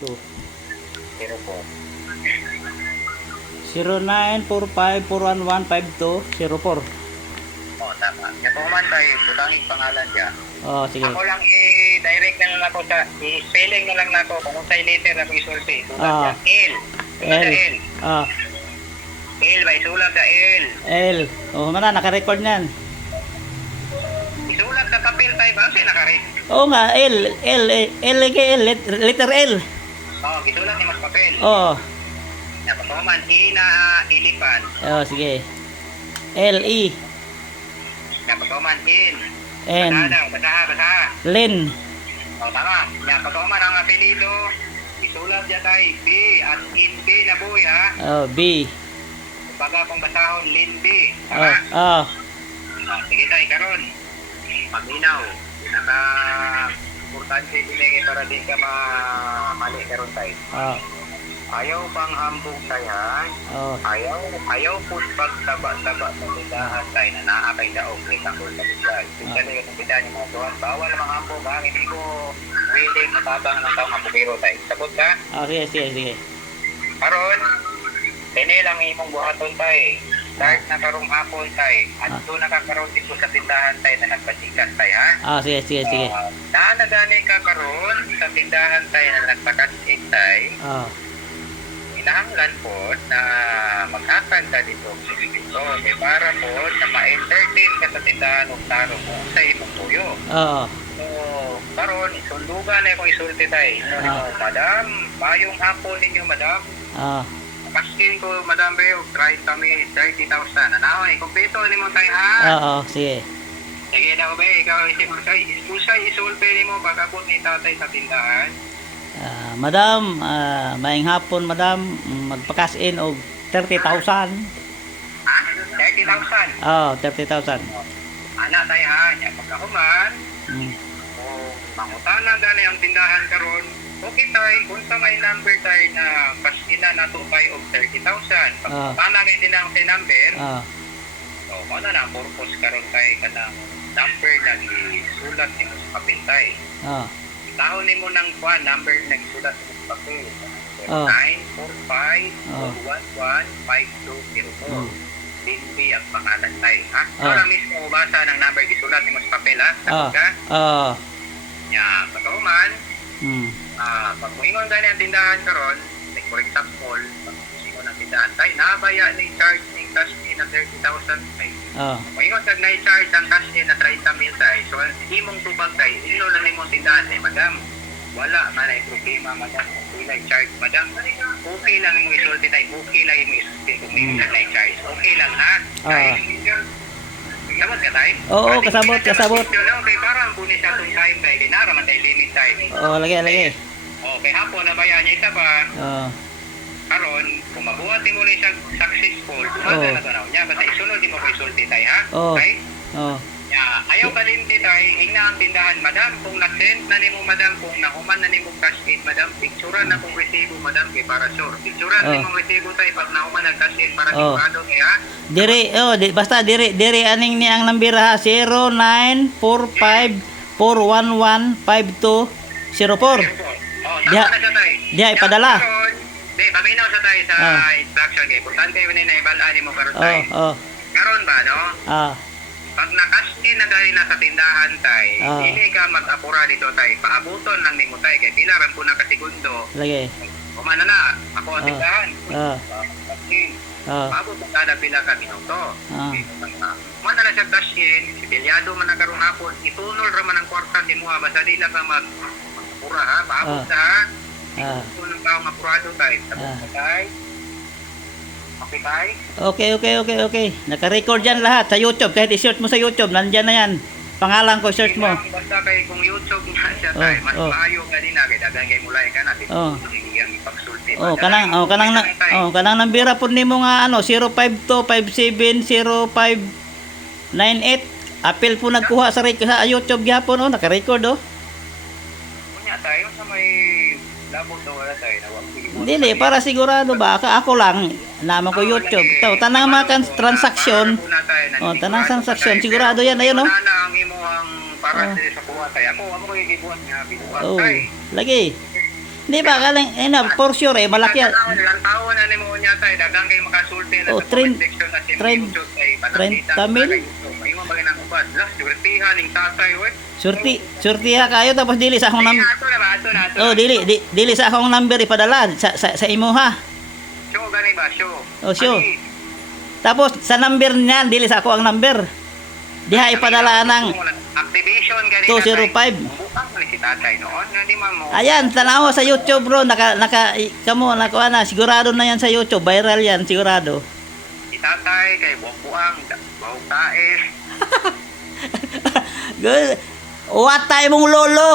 2. 04. 0945-411-5204. Oh, tama. Yan po man tayo, butangin pangalan niya. Oh, sige. Ako lang i-direct na lang ako sa, i-spelling na lang ako kung sa letter ako isulti. Sulat niya, L. L. Ah, L ba, isulat sa L. L. Oh, mana naka-record niyan. Isulat sa papel tayo ba? Kasi nakarit. Oo nga, L, L, L, L, letter L. Oh, isulat niya mas papel. Oh. Napatuman, na ilipan. Oh, sige. L, E, Napatuman, N, basaha. Len. O, tama. Napatuman ang apelido. Isulat niya tayo, B, at in B na buhay ha. Oh, B. Baga kung basahon, Lin B. Oh, Tama? oh. Sige tayo, karon. Paminaw. Importante binigay para din ka mali karon tayo. Oh. Ayaw pang hambog tayo ha. Oh. Ayaw po pagtaba-taba sa tindahan tayo na naakay daog kay kakul sa tindahan. Kasi yung tindahan yung mga tuwan, bawal ang hambog ha. Hindi ko willing matabang ng taong hambogero tayo. Sabot ka? Oh, sige. Karon, tini lang imong buhaton tayo. Start na karong hapon tayo. At doon nakakaroon dito sa tindahan tayo na nagpasikas tayo ha. Ah, sige. Naanagani ka karon sa tindahan tayo na nagpakasin tayo. Oh. Inahanglan po na maghatag ka dito dito para po na ma-entertain ka sa tindahan ng taro mo sa imong tuyo. Oh. So, karon isundugan na akong isulti tayo. Madam, mayong hapon ninyo, madam. Ah. Kaskin ko, madam Beo, 30,000. Ano, kumpleto ni mo tayo ha? Oo, sige. Sige daw ba, ikaw usay isulti ni mo pagkabot ni tatay sa tindahan. Madam, maayong hapon, madam. Magpa-cash in og 30,000. Ha? 30,000? Oh, 30,000. Anak tayo ha, niya pagkahuman. O mangutana gani ang tindahan karon. Okay tayo, kung sa may number tayo na cash in na nato tayo og 30,000. Pagkutana kayo din ang say number. So, ano na ang purpose karon tayo kanang number na isulat ni mo sa papel tayo. Tahon ni mo ng number na isulat sa papel. 945-411-5204. Lindy ang pangalan tayo, ha? Para mismo basa ng number isulat ni mo sa papel, ha? Sagot ka? Ya, patuman. Pag muingon gani ang tindahan karon, like for example, pag muingon ang tindahan tayo, nabaya ni charge ni cash in na 30,000 tayo. Muingon kag na-charge ang cash in na 30,000 tayo. So, imong tubag tayo, ilo lang ni mong tindahan tayo, madam. Wala man ay problema, madam. Kung na-charge, madam, okay lang mo isulti tayo. Okay lang mo isulti kung hindi lang na-charge. Okay lang, ha? Kasabot ka tayo? Oo, kasabot. Okay, parang bunis na itong time tayo. Linara man tayo limit tayo. Oo, lagi. Okay, hapon na bayan niya isa pa. Karon, kung mabuhat mo na siya successful, buhat na ganaw niya. Basta isunod mo ko isulti tayo, ha? Okay? Ayaw kalimti tayo, ingna ang tindahan, madam. Kung na-send na ni mo, madam, kung nahuman na ni mo cash in, madam, picturean na kung resibo, madam, kay para sure. Picturean ni mong resibo tayo pag nahuman na cash in para sigurado kayo, ha? Basta diri aning ni ang nambira ha, 0945-411-5204. Tama na siya tayo. Diya ipadala. Di, paminaw sa tayo sa instruction kay. Importante yun na ibalaan ni mo karon tayo. Karon ba, no? Pag na-cash in na dahil na sa tindahan tayo, hindi ka mag-apura dito tayo. Paabuton lang ni mo tayo. Kaya pilaran po na kasigundo. Lagi. Kumana na, ako ang tindahan. Paabot ang kada pila ka minuto. Kumana na siya cash in, si Bilyado man na karong hapon, itunol raman ang kwarta si mo ha. Basta di lang ka mag-apura ha. Paabot na ha. Kung ang taong apurado tayo. Tapos na tayo. Okay tayo? Okay. Naka-record yan lahat sa YouTube. Kahit i-search mo sa YouTube, nandyan na yan. Pangalan ko, search mo. Basta kayo kung YouTube nga siya tayo, mas maayo nga din na. Kaya dagan kayo mulay ka natin. Yung pagsulti. Kanang nambira po ni mo nga 052570598. Apel po nagkuha sa YouTube gihapon. Naka-record Kunya tayo sa may labot na wala tayo. Dili, para sigurado ba? Ako lang, naman ko YouTube. Tanang mga transaksyon. Tanang transaksyon. Sigurado yan. Ayun, ang imo ang para sa kuha tayo. Ako ko gigibuhat nga bibuhat tayo. Lagi. Di ba kaling for sure malaki. Ilang taon na nimo niya tay dagang kay makasulti na Oh, sa comment section na si YouTube kay 30 mil. Imo ba ginang ubad? Lah, sigurtihan ning tatay we. Surti ha kayo tapos dili sa akong number. Ato na ba? Ato na. Oh, dili sa akong number ipadala sa imo ha. Show gani ba? Show. Oh, show. Tapos sa number niyan dili sa ako ang number. Diha ipadala ng activation gani 205. Bukang ni si tatay noon, hindi man mo. Ayan, tanaw sa YouTube bro, kamo nakuha na, sigurado na yan sa YouTube, viral yan, sigurado. Si tatay kay buang bawang tae. Good. Watay mong lolo.